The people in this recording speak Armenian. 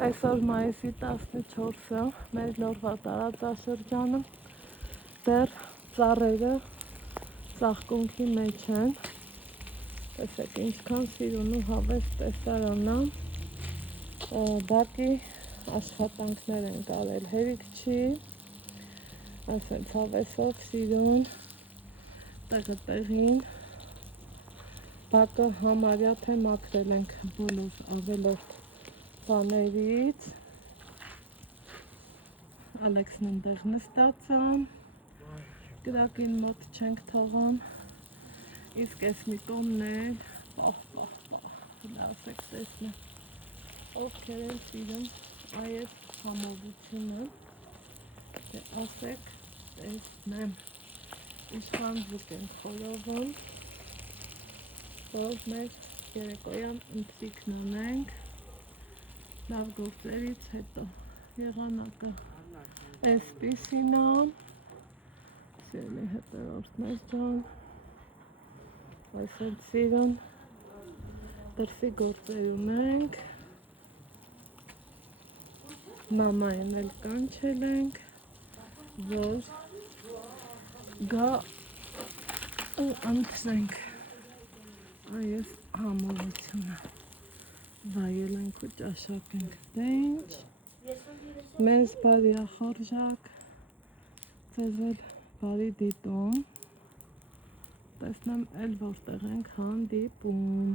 Այսօր մայիսի 14-ը մեր նորվա տարածաշրջանում դեռ ծառերը ծաղկունքի մեջ են։ Տեսեք ինչքան սիրուն ու հավես տեսարանն է, բակի աշխատանքներ են կարել, հերիք չի, ասենց հավեսով սիրուն, տեղը տեղին, բակը համարյա թե մաքրել ենք բոլոր ավելորդ բաներից, Ալեքսն ընդեղ նստած է, կրակին մոտ չենք թողան, իսկ ես մի տոններ, լասեք տեսնեմ, ովքեր են սիրում այս համովությունը, դե ասեք տեսնեմ, իշխան ձուկ ենք խորովում, որ մեր երեկոյան ընթրիքն ունենք, լավ գործերից հետո եղանակը այսպիսին է, սիրելի հետևորդներ ջան, այսօր սիրուն դրսի գործեր ունենք, մամային էլ կանչել ենք, որ գա ու ընթրենք այս համովությունը, վայելենք ու ճաշակենք, դե ինչ, մեզ բարի ախորժակ, ձեզ էլ բարի դիտում, տեսնեմ էլ որտեղ ենք հանդիպում,